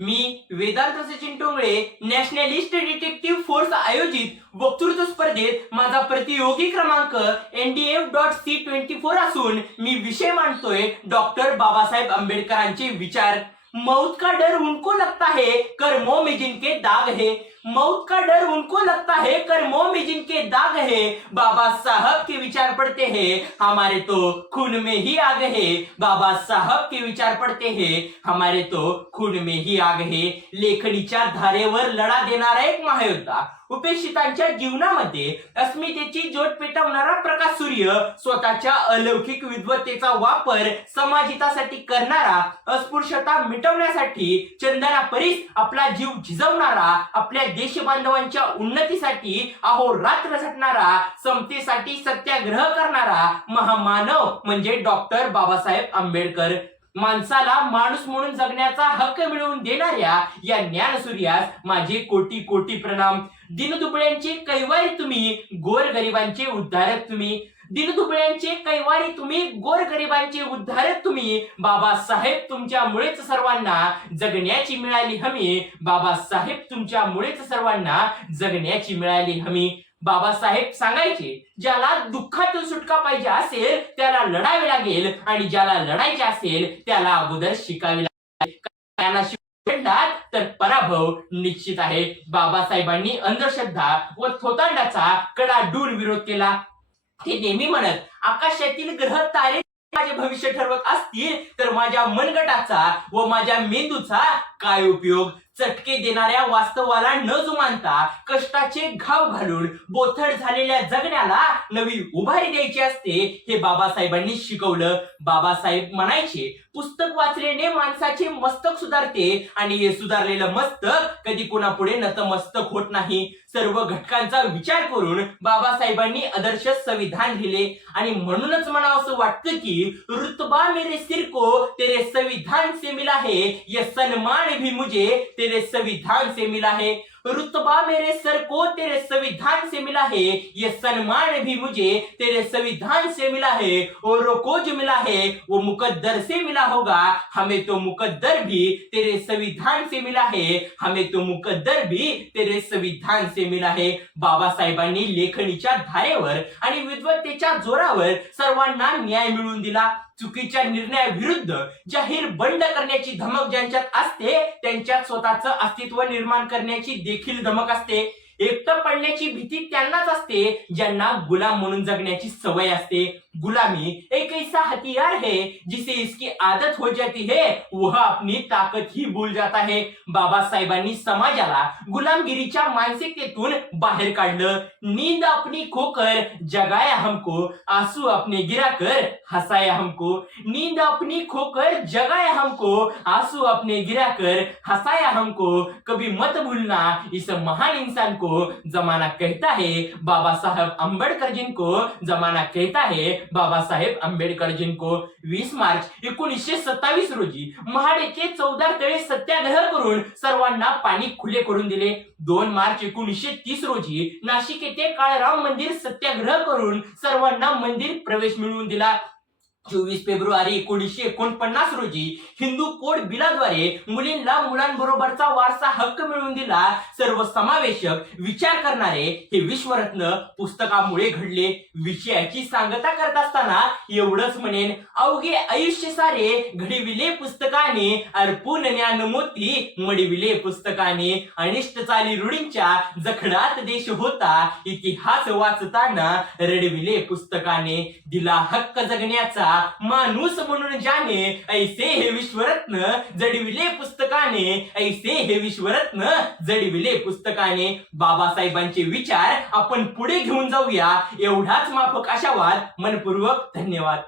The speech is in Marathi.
मी Vedant Sachin Tongale nationalist detective force आयोजित वक्तृत्व स्पर्धेत माझा प्रतियोगी क्रमांक NDF.C24 असून मी विषय मांडतोय डॉक्टर बाबासाहेब आंबेडकरांचे विचार। मौत का डर उनको लगता है कर्मों में जिनके दाग है, मौत का डर उनको लगता है कर्मों में जिनके दाग है, बाबा साहब के विचार पढ़ते हैं हमारे तो खून में ही आग है, बाबा साहब के विचार पढ़ते हैं हमारे तो खून में ही आग है। लेखणीच्या धारेवर लढा देणारा एक महायोद्धा, उपेक्षितांच्या जीवनामध्ये अस्मितेची ज्योत पेटवणारा प्रकाश सूर्य, स्वतःच्या अलौकिक विद्वत्तेचा वापर समाजहितासाठी करणारा, अस्पृश्यता मिटवण्यासाठी चंदनापरीस आपला जीव झिजवणारा, आपल्या देशबांधवांच्या उन्नतीसाठी अहोरात्र झटणारा, समतेसाठी सत्याग्रह करणारा महामानव म्हणजे डॉक्टर बाबासाहेब आंबेडकर। माणसाला माणूस म्हणून जगण्याचा हक्क मिळवून देणाऱ्या या ज्ञानसूर्यास माझे कोटी कोटी प्रणाम। दिनदुबळ्यांचे कैवारी तुम्ही, गोरगरिबांचे उद्धारक तुम्ही, दिनदुबळ्यांचे कैवारी तुम्ही, गोरगरिबांचे उद्धारक तुम्ही। बाबासाहेब तुमच्यामुळेच सर्वांना जगण्याची मिळाली हमी, बाबासाहेब तुमच्यामुळेच सर्वांना जगण्याची मिळाली हमी। बाबासाहेब सांगायचे, ज्याला दुःखातून सुटका पाहिजे असेल त्याला लढावे लागेल, आणि ज्याला लढायचे असेल त्याला अगोदर शिकावे लागेल, तर पराभव निश्चित आहे। बाबासाहेबांनी अंधश्रद्धा व थोतांडाचा कडाडून विरोध केला। ते नेहमी म्हणत, आकाशातील ग्रह तारे माझे भविष्य ठरवत असतील तर माझ्या मनगटाचा व माझ्या मेंदूचा काय उपयोग। चटके देणाऱ्या वास्तवाला न जुमानता कष्टाचे घाव घालून बोथट झालेल्या जगण्याला नवी उभारी द्यायची असते, हे बाबासाहेबांनी शिकवलं। बाबासाहेब म्हणायचे, पुस्तक वाचल्याने माणसाचे मस्तक सुधारते, आणि हे सुधारलेलं मस्तक कधी कोणापुढे नतमस्तक होत नाही। सर्व घटकांचा विचार करून बाबासाहेबांनी आदर्श संविधान लिहिले, आणि म्हणूनच म्हणावंसं वाटतं की रुतबा मेरे सिर को तेरे संविधान से मिला है, ये सन्मान भी मुझे तेरे संविधान से मिला है। रुतबा मेरे सर को तेरे संविधान से मिला है, ये सन्मान भी मुझे तेरे संविधान से मिला है। औरों को जो मिला है वो मुकद्दर से मिला होगा, हमें तो मुकद्दर भी तेरे संविधान से मिला है, हमें तो मुकद्दर भी तेरे संविधान से मिला है। बाबासाहेबांनी लेखणीच्या धारेवर आणि विद्वत्तेच्या जोरावर सर्वांना न्याय मिळवून दिला। चुकीच्या निर्णयाविरुद्ध जाहीर बंड करण्याची धमक ज्यांच्यात असते त्यांच्यात स्वतःचं अस्तित्व निर्माण करण्याची देखील धमक असते। एकटं पडण्याची भीती त्यांनाच असते ज्यांना गुलाम म्हणून जगण्याची सवय असते। गुलामी एक ऐसा हथियार है जिसे इसकी आदत हो जाती है वह अपनी ताकत ही भूल जाता है। बाबासाहेबांनी समाजाला गुलामगिरीच्या मानसिकतेतून बाहेर काढलं। नींद अपनी खोकर जगाया हमको, आंसू अपने गिराकर हंसाया हमको, नींद अपनी खोकर जगाया हमको, आंसू अपने गिराकर हंसाया हमको। कभी मत भूलना इस महान इंसान को जमाना कहता है, बाबा साहब आंबेडकर जिनको जमाना कहता है, बाबा साहेब आंबेडकर जिनको। 20 मार्च 1927 रोजी महाड येथे 14 तळे सत्याग्रह करून सर्वांना पाणी खुले करून दिले। 2 मार्च 1930 रोजी नाशिक येथे काळराम मंदिर सत्याग्रह करून सर्वांना मंदिर प्रवेश मिळवून दिला। 24 फेब्रुवारी 1949 रोजी हिंदू कोड बिलाद्वारे मुलींना मुलांबरोबरचा वारसा हक्क मिळवून दिला। सर्वसमावेशक विचार करणारे हे विश्वरत्न पुस्तकामुळे घडले। विषयाची सांगता करत असताना एवढंच म्हणेन, अवघे आयुष्य सारे घडविले पुस्तकाने, अर्पून ज्ञान मोती मडविले पुस्तकाने। अनिष्ट चाली रूढींच्या जखडात देश होता, इतिहास वाचताना रडविले पुस्तकाने। दिला हक्क जगण्याचा माणूस म्हणून ज्याने, ऐसे हे विश्वरत्न जडविले पुस्तकाने, ऐसे हे विश्वरत्न जडविले पुस्तकाने। बाबासाहेबांचे विचार आपण पुढे घेऊन जाऊया एवढाच माफक आशावाद। मनपूर्वक धन्यवाद।